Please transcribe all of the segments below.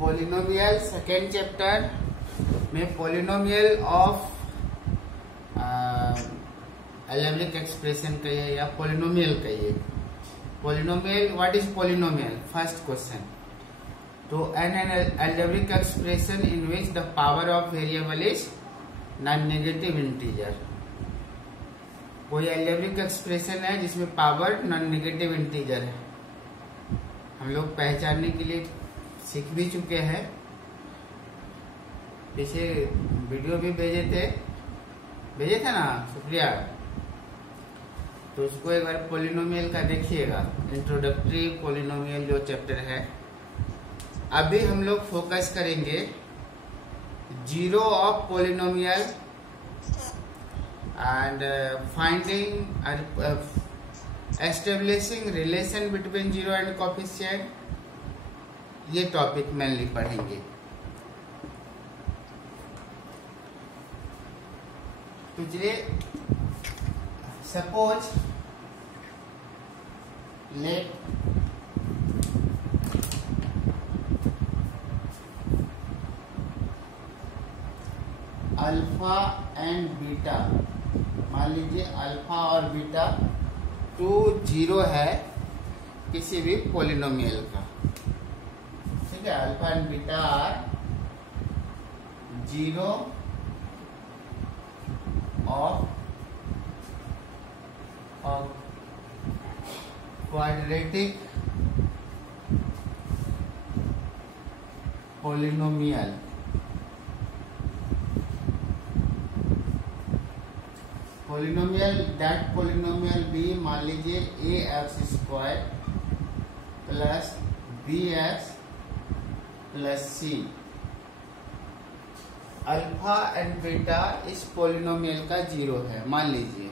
Polynomial second chapter में polynomial of algebraic expression कहिए या पॉलिनोमियल कहिए। Polynomial, what is polynomial? First question. तो an algebraic expression in which the power of variable is non negative integer. कोई algebraic expression है जिसमें power non negative integer है। हम लोग पहचानने के लिए सीख भी चुके हैं, पीछे वीडियो भी भेजे थे ना, शुक्रिया। तो उसको एक बार पॉलिनोमियल का देखिएगा, इंट्रोडक्टरी पॉलिनोमियल जो चैप्टर है। अभी हम लोग फोकस करेंगे zero of polynomial and finding establishing relation between zero and coefficient, ये टॉपिक मेनली पढ़ेंगे। तो चलिए, suppose let alpha and beta, मान लीजिए अल्फा और बीटा 2 0 है किसी भी पॉलिनोमियल का। ठीक है, alpha and beta are 0 of quadratic polynomial. Polynomial, that polynomial be, मान लीजिए a x square plus b x plus c. Alpha and beta इस पॉलिनोमियल का 0 है। मान लीजिए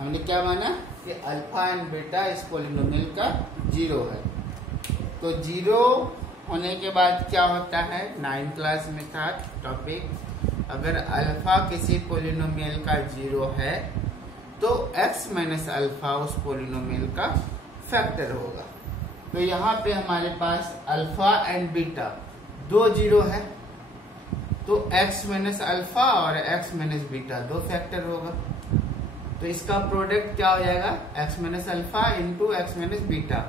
हमने क्या माना कि अल्फा एंड बीटा इस पॉलिनोमियल का 0 है। तो 0 होने के बाद क्या होता है, 9th क्लास में था टॉपिक, अगर अल्फा किसी पॉलिनोमियल का 0 है तो x माइनस अल्फा उस पॉलिनोमियल का फैक्टर होगा। तो यहाँ पे हमारे पास अल्फा एंड बीटा 2 0 है, तो x माइनस अल्फा और x माइनस बीटा 2 फैक्टर होगा। तो इसका प्रोडक्ट क्या हो जाएगा, x minus alpha into x minus beta,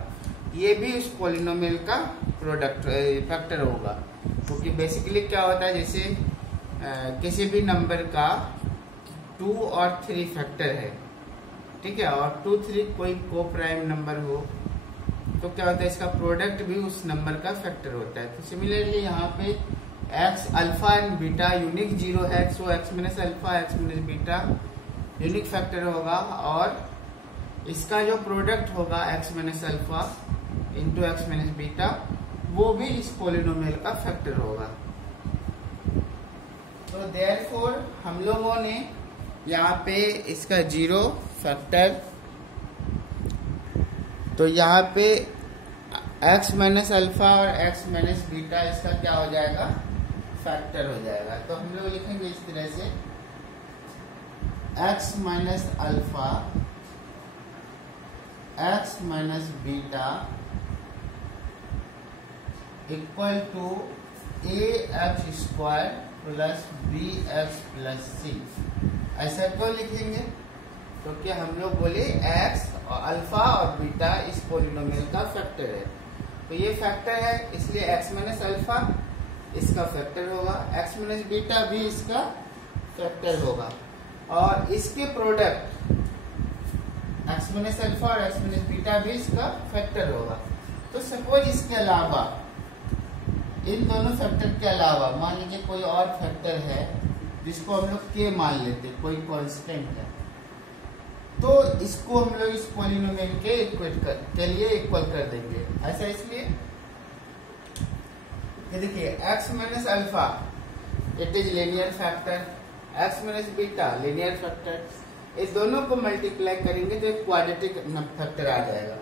ये भी उस पॉलिनोमियल का प्रोडक्ट फैक्टर होगा। क्योंकि बेसिकली क्या होता है, जैसे किसी भी नंबर का 2 और 3 फैक्टर है, ठीक है, और 2 3 कोई को प्राइम नंबर हो तो क्या होता है, इसका प्रोडक्ट भी उस नंबर का फैक्टर होता है। तो सिमिलरली यहाँ पे x alpha and beta unique 0 है, सो x minus alpha x minus beta unique factor होगा, और इसका जो प्रोडक्ट होगा x minus alpha into x minus beta, वो भी इस पॉलिनोमियल का फैक्टर होगा। तो देयरफॉर हम लोगों ने यहाँ पे इसका 0 फैक्टर, तो यहाँ पे x माइनस अल्फा और x माइनस बीटा इसका क्या हो जाएगा, फैक्टर हो जाएगा। तो हम लोग लिखेंगे इस तरह से x minus alpha x minus beta equal to a x square plus b x plus c. ऐसा क्यों लिखेंगे, क्योंकि हम लोग बोले x और अल्फा और बीटा इस पॉलिनोमियल का फैक्टर है। तो ये फैक्टर है, इसलिए x माइनस अल्फा इसका फैक्टर होगा, x माइनस बीटा भी इसका फैक्टर होगा, और इसके प्रोडक्ट x माइनस अल्फा और x माइनस बीटा भी इसका फैक्टर होगा। तो सपोज इसके अलावा, इन दोनों फैक्टर के अलावा मान लीजिए कोई और फैक्टर है जिसको हम लोग k मान लेते, कोई कांस्टेंट है, तो इसको हम लोग इस पॉलिनोमियल के लिए इक्वल कर देंगे। ऐसा इसलिए ये देखिए x minus alpha it is linear factor, x minus beta linear factor, इस दोनों को मल्टीप्लाई करेंगे तो एक क्वाड्रेटिक फैक्टर आ जाएगा।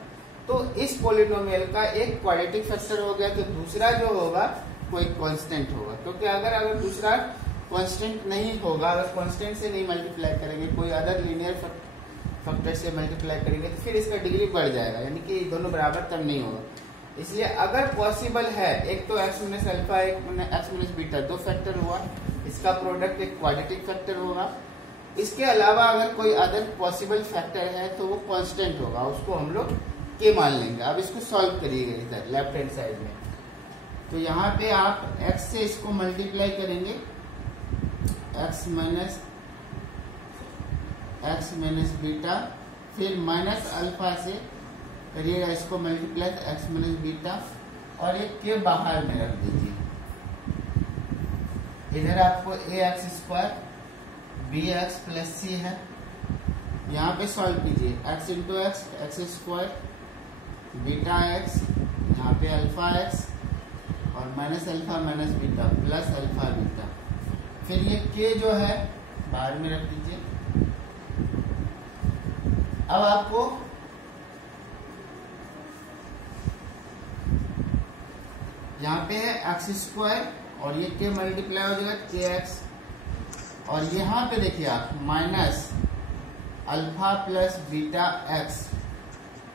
तो इस पॉलिनोमियल का एक क्वाड्रेटिक फैक्टर हो गया, तो दूसरा जो होगा कोई कांस्टेंट होगा। क्योंकि अगर दूसरा कांस्टेंट नहीं होगा, अगर कांस्टेंट से नहीं मल्टीप्लाई करेंगे, कोई अदर लीनियर फैक्टर से मल्टीप्लाई करेंगे, तो फिर इसका डिग्री बढ़ जाएगा, यानी कि दोनों बराबर तब नहीं होगा। इसलिए अगर पॉसिबल है, एक तो एक्स माइनस अल्फा, एक एक्स माइनस बीटा, दो फैक्टर हुआ, इसका प्रोडक्ट एक क्वाड्रेटिक फैक्टर होगा। इसके अलावा अगर कोई अदर पॉसिबल फैक्टर है तो वो कांस्टेंट होगा, उसको हम लोग के मान लेंगे। अब इसको सॉल्व करिएगा इधर लेफ्ट हैंड साइड में। तो यहाँ पे आप x से इसको मल्टीप्लाई करेंगे, x माइनस बीटा, फिर माइनस अल्फा से करिएगा इसको मल्टीप्लाई x माइनस बीटा, और एक के बाहर में रख दीजिए। इधर आपको ax square bx plus c है, यहाँ पे सॉल्व कीजिए x into x square beta x, यहाँ पे अल्फा x और minus alpha minus beta plus alpha beta, फिर ये k जो है बाहर में रख दीजिए। अब आपको यहाँ पे है एक्स स्क्वायर और ये k मल्टीप्लाई हो जाएगा kx, और यहाँ पे देखिए आप minus alpha plus beta x,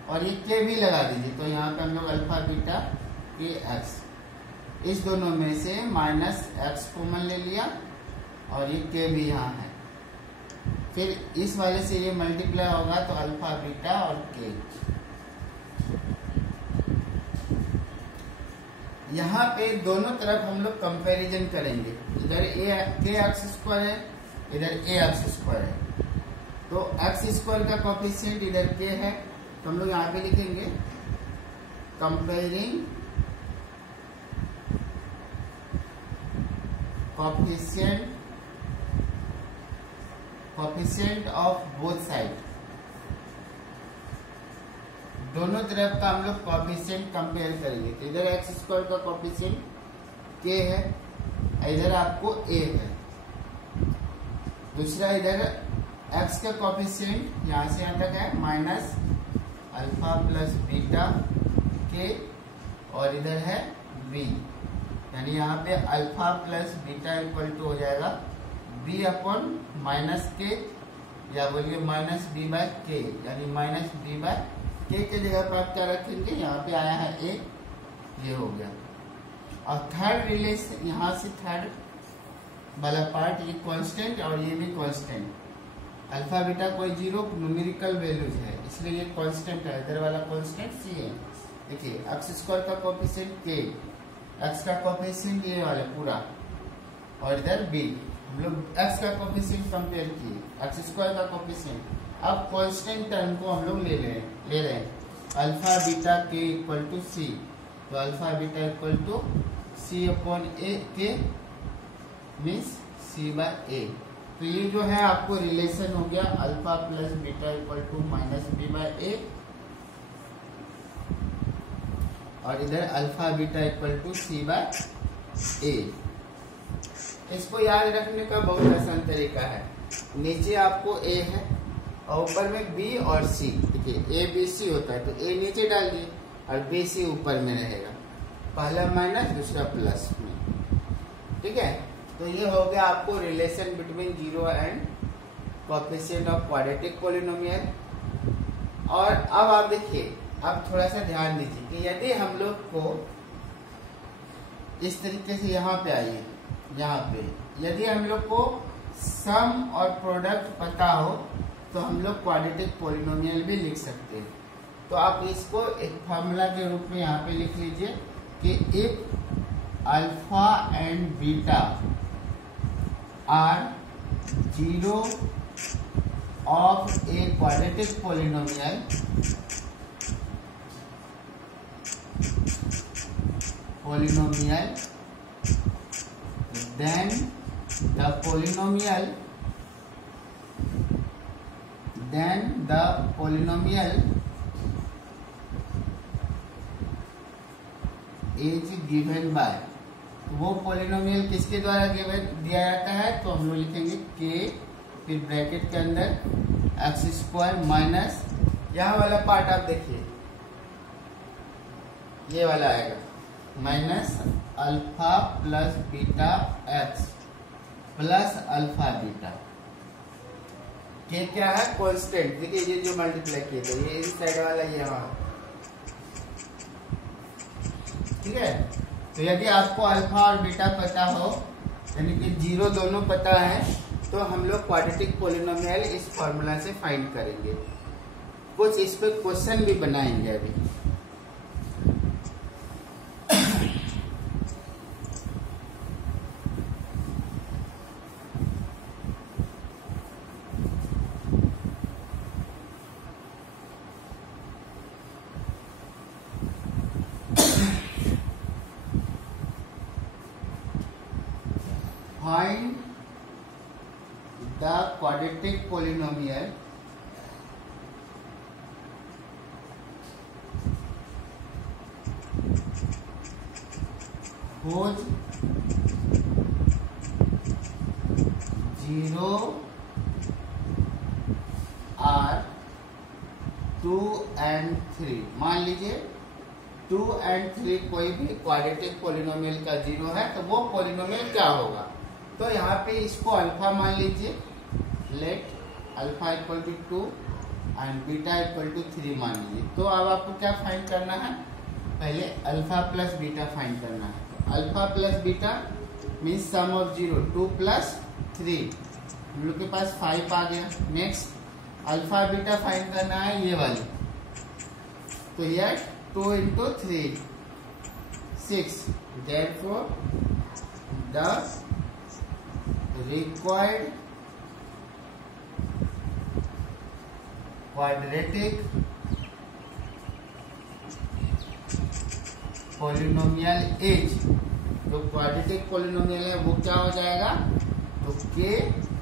और ये k भी लगा दीजिए। तो यहाँ पे हम लोग अल्फा बीटा kx, इस दोनों में से माइनस x कॉमन ले लिया और ये k भी यहाँ है, फिर इस वाले से ये मल्टीप्लाई होगा तो अल्फा बीटा और k। यहाँ पे दोनों तरफ हम लोग कंपैरिजन करेंगे, इधर k एक्स स्क्वायर है, इधर a एक्स स्क्वायर है, तो एक्स स्क्वायर का कोफिशिएंट इधर k है, तो हम लोग यहाँ पे लिखेंगे comparing coefficient of both side, दोनों तरफ का हम लोग कोफिशिएंट कंपेयर करेंगे। तो इधर एक्स स्क्वायर का कोफिशिएंट k है, इधर आपको a है, दूसरा इधर x का कोफिशिएंट यहाँ से यहाँ तक है minus alpha plus beta k, और इधर है b, यानी यहाँ पे alpha plus beta equal to हो जाएगा b अपॉन माइनस k, या बोलिए माइनस b बाय k, यानी माइनस b बाय k के जगह पर आप क्या रखेंगे, यहाँ पे आया है a, ये हो गया। और थर्ड रिलेशन, यहाँ से थर्ड वाला पार्ट ये कांस्टेंट और ये भी कांस्टेंट, अल्फा बीटा कोई जीरो न्यूमेरिकल वैल्यूज है, इसलिए ये कांस्टेंट है, इधर वाला कांस्टेंट c है। देखिए एक्स स्क्वायर का कोफिशिएंट k, x का कोफिशिएंट ये वाला पूरा, और इधर b, हम लोग x का कोफिशिएंट कंपेयर किए, एक्स स्क्वायर का कोफिशिएंट। अब कांस्टेंट टर्म को हम लोग ले रहे हैं alpha beta k equal to c, तो alpha beta equal to c upon a, k means c by a। तो ये जो है आपको रिलेशन हो गया alpha plus beta equal to minus b by a, और इधर alpha beta equal to c by a। इसको याद रखने का बहुत आसान तरीका है, नीचे आपको a है और ऊपर में b और c, देखिए a b c होता है, तो a नीचे डाल दिए और b c ऊपर में रहेगा, पहला माइनस दूसरा प्लस में, ठीक है। तो ये हो गया आपको relation between zero and coefficient of quadratic polynomial. और अब आप देखिए, अब थोड़ा सा ध्यान दीजिए कि यदि हम लोग को इस तरीके से यहाँ पे आइए, यहाँ पे यदि हम लोग को सम और प्रोडक्ट पता हो तो हम लोग क्वाड्रेटिक पॉलिनोमियल भी लिख सकते हैं। तो आप इसको एक फॉर्मूला के रूप में यहाँ पे लिख लीजिए कि if alpha and beta are zero of a quadratic polynomial, then the polynomial is given by, वो पॉलिनोमियल किसके द्वारा दिया जाता है, तो हम लोग लिखेंगे k, फिर ब्रैकेट के अंदर एक्स स्क्वायर माइनस, यहाँ वाला पार्ट आप देखिए ये वाला आएगा minus alpha plus beta x plus alpha beta, के क्या है कांस्टेंट, देखिए ये जो मल्टीप्लाई किए थे ये इस साइड वाला ये वहां, ठीक है। तो यदि आपको अल्फा और बीटा पता हो, यानी कि 0 दोनों पता है, तो हम लोग क्वाड्रेटिक पॉलिनोमियल इस फॉर्मूला से फाइंड करेंगे। कुछ इस पे क्वेश्चन भी बनाएंगे अभी। Find the quadratic polynomial whose 0 are 2 and 3। मान लीजिए 2 and 3 कोई भी क्वाड्रेटिक पॉलिनोमियल का 0 है, तो वो पॉलिनोमियल क्या होगा। तो यहाँ पे इसको अल्फा मान लीजिए, let alpha equal to 2 and beta equal to 3 मान लीजिए। तो अब आपको क्या फाइंड करना है, पहले अल्फा प्लस बीटा फाइंड करना है। तो alpha plus beta means sum of 0, 2 प्लस 3, हम लोग के पास 5 आ गया। नेक्स्ट अल्फा बीटा फाइंड करना है ये वाली, तो ये 2 into 3 6, therefore the required quadratic polynomial is, जो क्वाड्रेटिक पॉलिनोमियल है वो क्या हो जाएगा, तो k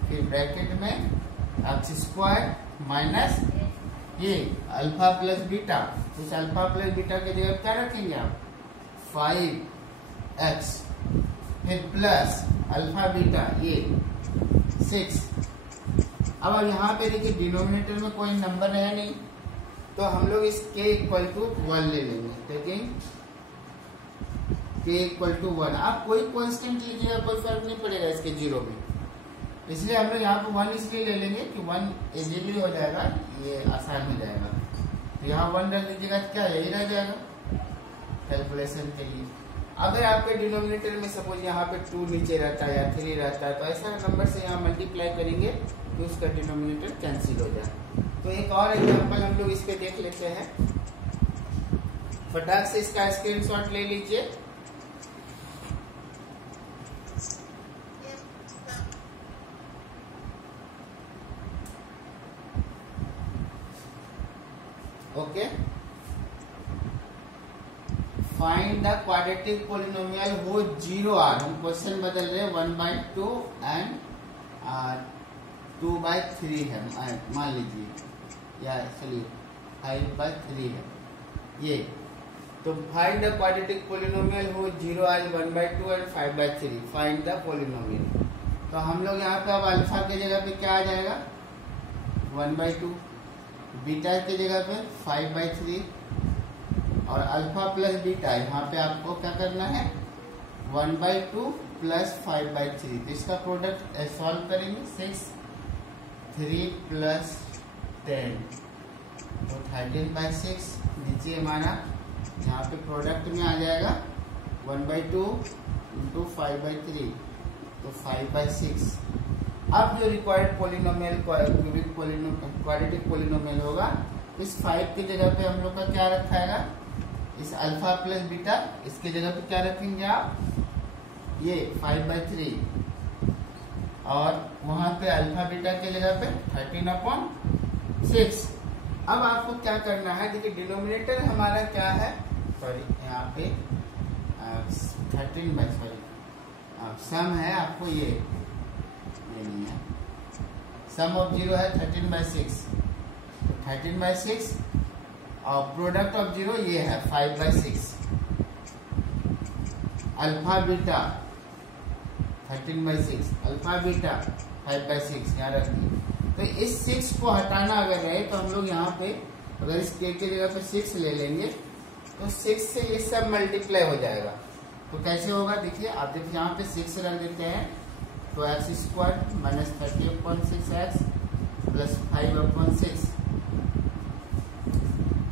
फिर ब्रैकेट में एक्स स्क्वायर माइनस ये अल्फा प्लस बीटा। उस अल्फा प्लस बीटा के जगह क्या रखेंगे आप, 5x, फिर प्लस अल्फा बीटा ये 6। अब यहाँ पे देखिए डिनोमिनेटर में कोई नंबर है नहीं, तो हम लोग इस k इक्वल टू 1 ले लेंगे। लेकिन k इक्वल टू 1, आप कोई कांस्टेंट लीजिएगा कोई फर्क नहीं पड़ेगा इसके 0 में, इसलिए हम लोग यहाँ पे 1 इसलिए ले लेंगे कि 1 इजीली हो जाएगा, ये आसान हो जाएगा। तो यहाँ 1 रख लीजिएगा, क्या यही रह जाएगा कैलकुलेशन के लिए। अगर आपके डिनोमिनेटर में सपोज यहाँ पे 2 नीचे रहता है या 3 रहता है, तो ऐसा नंबर से यहाँ मल्टीप्लाई करेंगे तो उसका डिनोमिनेटर कैंसिल हो जाए। तो एक और एग्जाम्पल हम लोग इस पे देख लेते हैं, फटाक से इसका स्क्रीनशॉट ले लीजिए। Okay, find the quadratic polynomial हो 0 आर, हम क्वेश्चन बदल रहे 1/2 एंड 2/3 है, मान लीजिए, या चलिए 5/3 है ये। तो फाइंड द क्वाड्रेटिक पॉलिनोमियल हो 0 are 1/2 and 5/3, find the polynomial. तो हम लोग यहाँ पे अब अल्फा के जगह पे क्या आ जाएगा 1/2, बीटा की जगह पे 5/3 और अल्फा प्लस बीटा यहाँ पे आपको क्या करना है 1/2 प्लस 5/3। तो इसका प्रोडक्ट सॉल्व करेंगे, 6 3 प्लस 10 तो 13/6। नीचे हमारा यहाँ पे प्रोडक्ट में आ जाएगा 1/2 इंटू 5/3 तो 5/6। अब जो रिक्वायर्ड पॉलिनोमियल क्वाड्रेटिक पॉलिनोमियल होगा, इस 5 की जगह पे हम लोग का क्या रखाएगा, इस अल्फा प्लस बीटा, इसके जगह पे क्या रखेंगे आप, ये 5/3 और वहां पे अल्फा बीटा के जगह पे 13/6। अब आपको क्या करना है, देखिए डिनोमिनेटर हमारा क्या है, सॉरी यहाँ पे 13 सम है, आपको ये नहीं है, सम ऑफ 0 है 13/6, तो 13/6 और प्रोडक्ट ऑफ 0 ये है 5/6। अल्फा बीटा 13/6, अल्फा बीटा 5/6 यहाँ रख दिए। तो इस 6 को हटाना अगर रहे तो हम लोग यहाँ पे अगर इस k की जगह पे 6 ले लेंगे तो 6 से ये सब मल्टीप्लाई हो जाएगा। तो कैसे होगा देखिए, आप देखिए यहाँ पे 6 रख देते हैं तो x square minus 30/6x plus 5/6।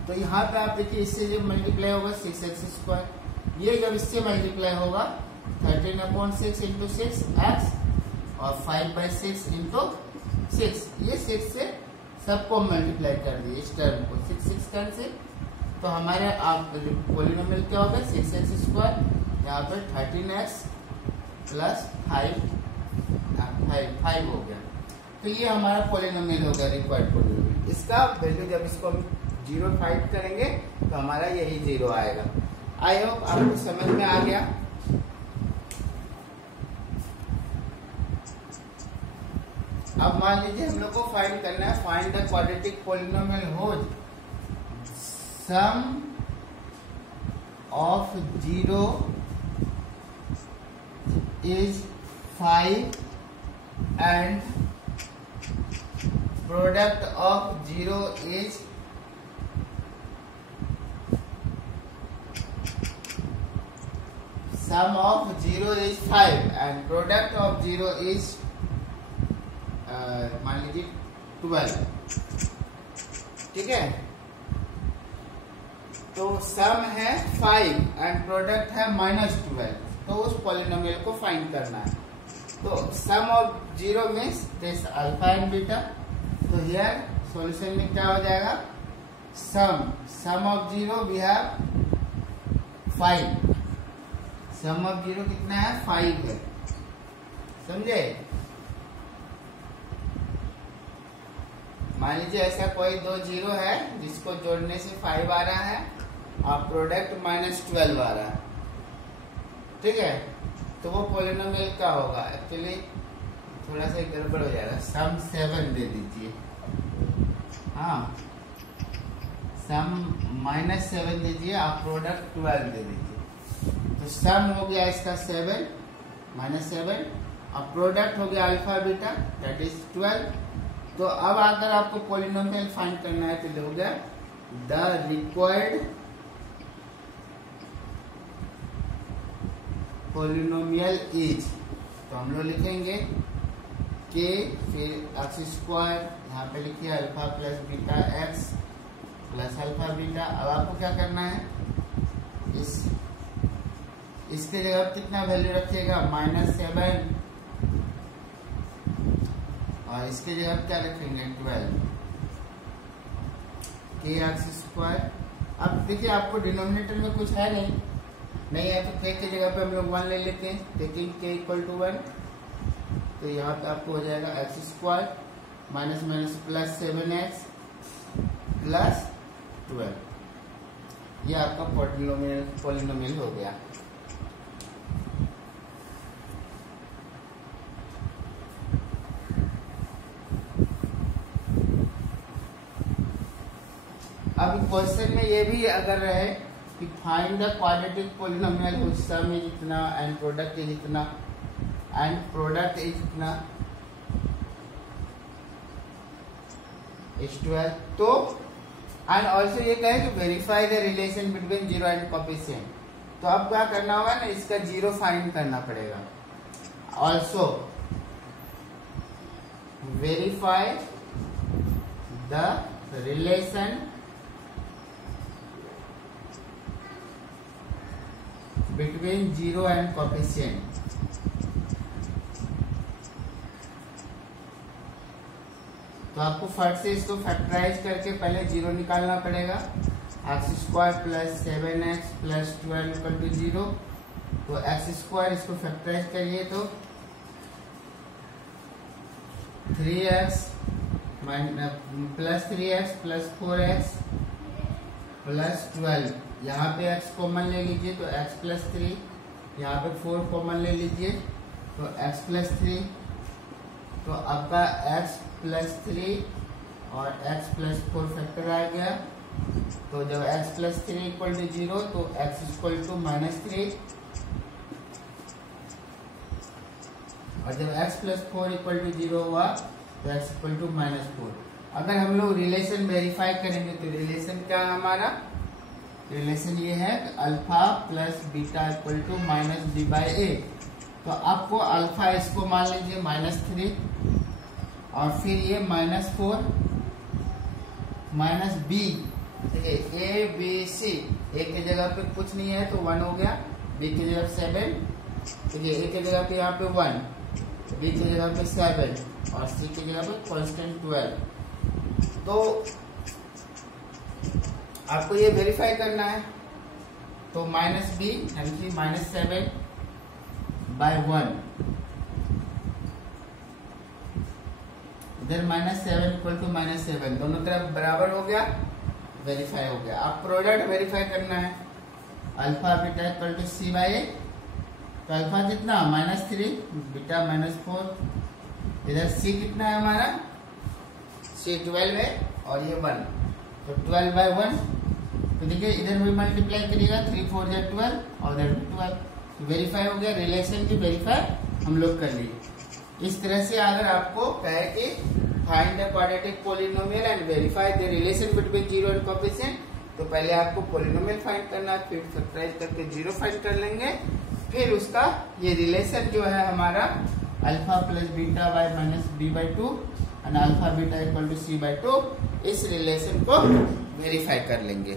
तो यहाँ पे आप देखिए इससे जब मल्टीप्लाई होगा 6x स्क्वायर, ये जब इससे मल्टीप्लाई होगा 13/6 इंटू 6x और 5/6 इंटू 6, ये 6 से सबको मल्टीप्लाई कर दिए इस टर्म को, 6 कैंसिल, तो हमारे आप पॉलिनोमियल क्या होगा 6x², यहाँ पर 13x प्लस 5 हो गया। तो ये हमारा पॉलिनोमियल हो गया, रिक्वायर्ड पॉलिनोमियल। इसका वैल्यू जब इसको हम 0 फाइंड करेंगे तो हमारा यही 0 आएगा। आई होप आपको समझ में आ गया। अब मान लीजिए हम लोग को फाइंड करना है, find the quadratic polynomial whose sum of 0 is 5 and product of 0 is sum of 0 is 5 and product of 0 is मान लीजिए 12, ठीक है। तो सम है 5 एंड प्रोडक्ट है -12, तो उस पॉलिनोमियल को फाइंड करना है। तो sum of 0 means this alpha and beta, तो हियर सॉल्यूशन में क्या हो जाएगा, sum of 0 we have 5, sum of 0 कितना है 5 है, समझे। मान लीजिए ऐसा कोई दो 0 है जिसको जोड़ने से 5 आ रहा है और प्रोडक्ट -12 आ रहा है, ठीक है। तो वो पॉलिनोमियल का होगा, एक्चुअली थोड़ा सा गड़बड़ हो जाएगा, सम 7 दे दीजिए, हाँ सम -7 दीजिए, आप प्रोडक्ट 12 दे दीजिए। तो सम हो गया इसका 7 -7 और प्रोडक्ट हो गया अल्फा बीटा दैट इज 12। तो अब अगर आपको पॉलिनोमियल फाइंड करना है तो लोगे द रिक्वायर्ड पॉलिनोमियल इज, तो हम लोग लिखेंगे के फिर x², यहाँ पे लिखिए alpha plus beta x plus alpha beta. अब आपको क्या करना है, इसके जगह कितना वैल्यू रखिएगा -7 और इसके जगह क्या रखेंगे 12 के x²। अब देखिए आपको डिनोमिनेटर में कुछ है नहीं है, तो के जगह पे हम लोग 1 ले लेते हैं, टेकिंग k = 1, तो यहाँ पे आपको हो जाएगा x² minus plus 7x plus 12, ये आपका पॉलिनोमियल हो गया। अब क्वेश्चन में ये भी अगर रहे कि find the quadratic polynomial whose sum is इतना एंड प्रोडक्ट इज इतना एंड प्रोडक्ट इज इतना is 12, तो एंड ऑल्सो ये कहे कि verify the relation between 0 and coefficient. तो अब क्या करना होगा ना, इसका 0 फाइंड करना पड़ेगा। Also verify the relation between 0 and coefficient. तो आपको फट से इसको फैक्टराइज करके पहले 0 निकालना पड़ेगा, x² प्लस 7x प्लस 12 = 0। तो x² इसको फैक्टराइज करिए तो 3x plus 3x plus 4x plus 12, यहाँ पे x कॉमन ले लीजिए तो x प्लस 3, यहाँ पे 4 कॉमन ले लीजिए तो x प्लस 3, तो आपका x प्लस 3 और x प्लस 4 फैक्टर आ गया। तो जब x प्लस 3 = 0 तो x = -3 और जब x प्लस 4 = 0 हुआ तो x = -4। अगर हम लोग रिलेशन वेरीफाई करेंगे तो रिलेशन क्या है हमारा, रिलेशन ये है अल्फा प्लस बीटा = -b/a। तो आपको अल्फा इसको मान लीजिए -3 और फिर ये -4 -b देखिए ए बी सी, ए की जगह पे कुछ नहीं है तो 1 हो गया, बी की जगह 7, देखिए ए की जगह पे यहाँ पे 1, बी की जगह पे 7 और सी की जगह पे कांस्टेंट 12। तो आपको ये वेरीफाई करना है, तो माइनस बी यानी -7 बाय 1, इधर -7 इक्वल टू -7, दोनों तरफ बराबर हो गया, वेरीफाई हो गया। अब प्रोडक्ट वेरीफाई करना है, alpha beta equal to C by a, तो अल्फा कितना -3, बीटा -4, इधर सी कितना है हमारा, सी 12 है और ये 1, तो 12 बाय 1, तो देखिए इधर भी मल्टीप्लाई करिएगा, 3 4 जा 12 और इधर भी 12, तो वेरीफाई हो गया, रिलेशन की वेरीफाई हम लोग कर लिए। इस तरह से अगर आपको कहे कि find the quadratic polynomial and verify the relation between zero and coefficient, तो पहले आपको पोलिनोमियल फाइंड करना है, फिर फैक्टराइज करके जीरो फाइंड कर लेंगे, फिर उसका ये रिलेशन जो है हमारा alpha plus beta by minus B by 2 and alpha beta equal to C by 2, इस रिलेशन को वेरीफाई कर लेंगे।